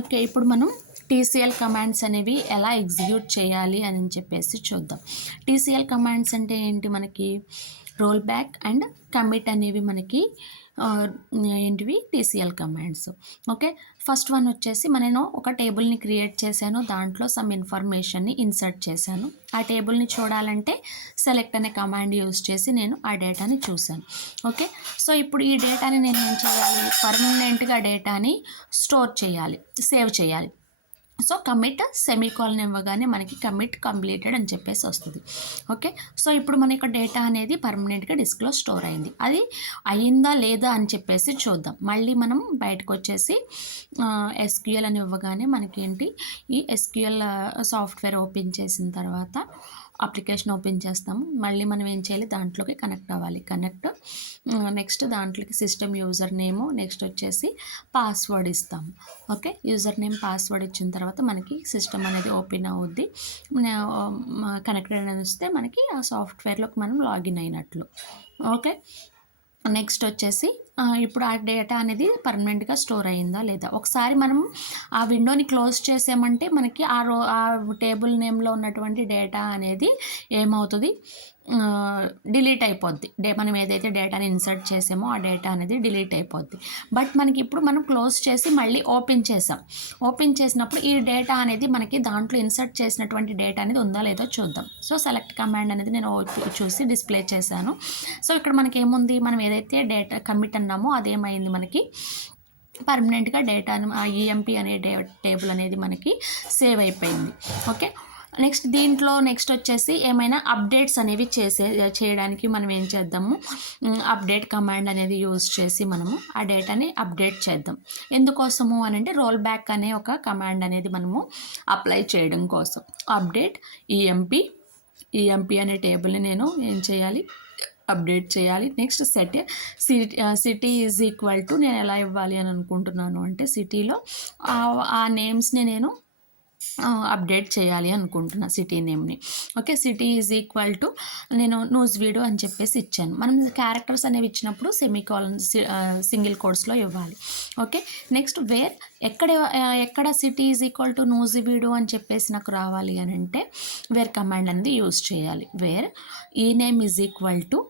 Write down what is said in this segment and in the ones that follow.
Okay. ఇప్పుడు మనం TCL commands అనేవి ఎలా ఎగ్జిక్యూట్ చేయాలి అని చెప్పేసి చూద్దాం. టీసీఎల్ కమాండ్స్ అంటే ఏంటి, మనకి రోల్ బ్యాక్ అండ్ కమిట్ అనేవి మనకి ఏంటివి TCL commands. Okay. First one వచ్చేసి నేను ఒక టేబుల్ని క్రియేట్ చేశాను, దాంట్లో సమ్ ఇన్ఫర్మేషన్ని ఇన్సర్ట్ చేశాను. ఆ టేబుల్ని చూడాలంటే సెలెక్ట్ అనే కమాండ్ యూజ్ చేసి నేను ఆ డేటాని చూశాను. ఓకే. సో ఇప్పుడు ఈ డేటాని నేను ఏం చేయాలి, పర్మనెంట్గా డేటాని స్టోర్ చేయాలి, సేవ్ చేయాలి. సో కమిట్ సెమీకోలన్ ఇవ్వగానే మనకి కమిట్ కంప్లీటెడ్ అని చెప్పేసి వస్తుంది. ఓకే. సో ఇప్పుడు మన యొక్క డేటా అనేది పర్మనెంట్గా డిస్క్లో స్టోర్ అయింది. అది అయిందా లేదా అని చెప్పేసి చూద్దాం. మళ్ళీ మనం బయటకు వచ్చేసి ఎస్క్యూఎల్ అని ఇవ్వగానే మనకేంటి, ఈ ఎస్క్యూఎల్ సాఫ్ట్వేర్ ఓపెన్ చేసిన తర్వాత అప్లికేషన్ ఓపెన్ చేస్తాము. మళ్ళీ మనం ఏం చేయాలి, దాంట్లోకి కనెక్ట్ అవ్వాలి. నెక్స్ట్ దాంట్లోకి సిస్టమ్ యూజర్ నేము, నెక్స్ట్ వచ్చేసి పాస్వర్డ్ ఇస్తాము. ఓకే. యూజర్ నేమ్ పాస్వర్డ్ ఇచ్చిన తర్వాత మనకి సిస్టమ్ అనేది ఓపెన్ అవుద్ది. కనెక్టెడ్ అని వస్తే మనకి ఆ సాఫ్ట్వేర్లోకి మనం లాగిన్ అయినట్లు. ఓకే. నెక్స్ట్ వచ్చేసి ఇప్పుడు ఆ డేటా అనేది పర్మనెంట్గా స్టోర్ అయ్యిందా లేదా. ఒకసారి మనం ఆ విండోని క్లోజ్ చేసామంటే మనకి ఆ టేబుల్ నేమ్లో ఉన్నటువంటి డేటా అనేది ఏమవుతుంది, డిలీట్ అయిపోద్ది. మనం ఏదైతే డేటాని ఇన్సర్ట్ చేసామో ఆ డేటా అనేది డిలీట్ అయిపోద్ది. బట్ మనకి ఇప్పుడు మనం క్లోజ్ చేసి మళ్ళీ ఓపెన్ చేసాం. ఓపెన్ చేసినప్పుడు ఈ డేటా అనేది మనకి దాంట్లో ఇన్సర్ట్ చేసినటువంటి డేటా అనేది ఉందా లేదో చూద్దాం. సో సెలెక్ట్ కమాండ్ అనేది నేను చూసి డిస్ప్లే చేశాను. సో ఇక్కడ మనకి ఏముంది, మనం ఏదైతే డేటా కమిట్ అన్నామో అదేమైంది, మనకి పర్మనెంట్గా డేటాను ఈఎంపీ అనే టేబుల్ అనేది మనకి సేవ్ అయిపోయింది. ఓకే. నెక్స్ట్ వచ్చేసి ఏమైనా అప్డేట్స్ అనేవి చేయడానికి మనం ఏం చేద్దాము, అప్డేట్ కమాండ్ అనేది యూజ్ చేసి మనము ఆ డేటాని అప్డేట్ చేద్దాం. ఎందుకోసము అని అంటే రోల్ బ్యాక్ అనే ఒక కమాండ్ అనేది మనము అప్లై చేయడం కోసం. అప్డేట్ ఈఎంపీ అనే టేబుల్ని నేను ఏం చేయాలి, అప్డేట్ చేయాలి. Next city is equal to నేను ఎలా ఇవ్వాలి అని అనుకుంటున్నాను అంటే, సిటీలో ఆ నేమ్స్ని నేను అప్డేట్ చేయాలి అనుకుంటున్నా, సిటీ నేమ్ని. Okay. City is equal to నేను నూజివీడు అని చెప్పేసి ఇచ్చాను. మనం క్యారెక్టర్స్ అనేవి ఇచ్చినప్పుడు సెమీకోలన్ సింగిల్ కోడ్స్లో ఇవ్వాలి. ఓకే. నెక్స్ట్ ఎక్కడ city is equal to Nuzvid అని చెప్పేసి నాకు రావాలి అని అంటే వేర్ కమాండ్ అనేది యూజ్ చేయాలి. వేర్ ఈ నేమ్ ఈజ్ ఈక్వల్ టు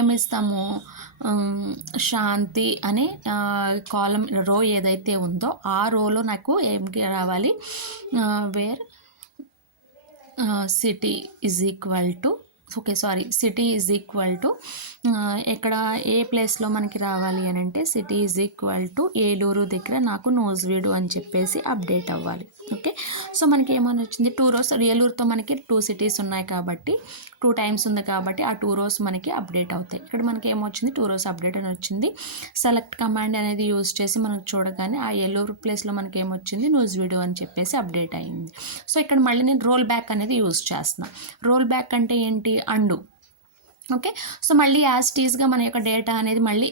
ఏమిస్తాము, శాంతి అనే రో ఏదైతే ఉందో ఆ రోలో నాకు ఏం రావాలి, where city is equal to city is equal to ఇక్కడ ఏ ప్లేస్లో మనకి రావాలి అని అంటే city is equal to Eluru దగ్గర నాకు నూజివీడు అని చెప్పేసి అప్డేట్ అవ్వాలి. ఓకే. సో మనకి ఏమని వచ్చింది, 2 rows. ఏలూరుతో మనకి 2 cities ఉన్నాయి కాబట్టి 2 times ఉంది కాబట్టి ఆ 2 rows మనకి అప్డేట్ అవుతాయి. ఇక్కడ మనకి ఏమొచ్చింది, 2 rows అప్డేట్ అని వచ్చింది. సెలెక్ట్ కమాండ్ అనేది యూజ్ చేసి మనం చూడగానే ఆ ఏలూరు ప్లేస్లో మనకి ఏమొచ్చింది, నూజివీడు అని చెప్పేసి అప్డేట్ అయ్యింది. సో ఇక్కడ మళ్ళీ నేను రోల్ బ్యాక్ అనేది యూజ్ చేస్తున్నాను. రోల్ బ్యాక్ అంటే ఏంటి, అండు. ఓకే. సో మళ్ళీ యాజ్ టీజ్గా మన యొక్క డేటా అనేది మళ్ళీ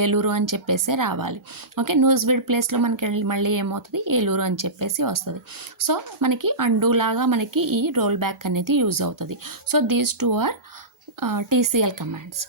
ఏలూరు అని చెప్పేసి రావాలి. ఓకే. నూజివీడ్ ప్లేస్లో మనకి మళ్ళీ ఏమవుతుంది, ఏలూరు అని చెప్పేసి వస్తుంది. సో మనకి అండు లాగా మనకి ఈ రోల్ బ్యాక్ అనేది యూజ్ అవుతుంది. So these 2 are TCL commands.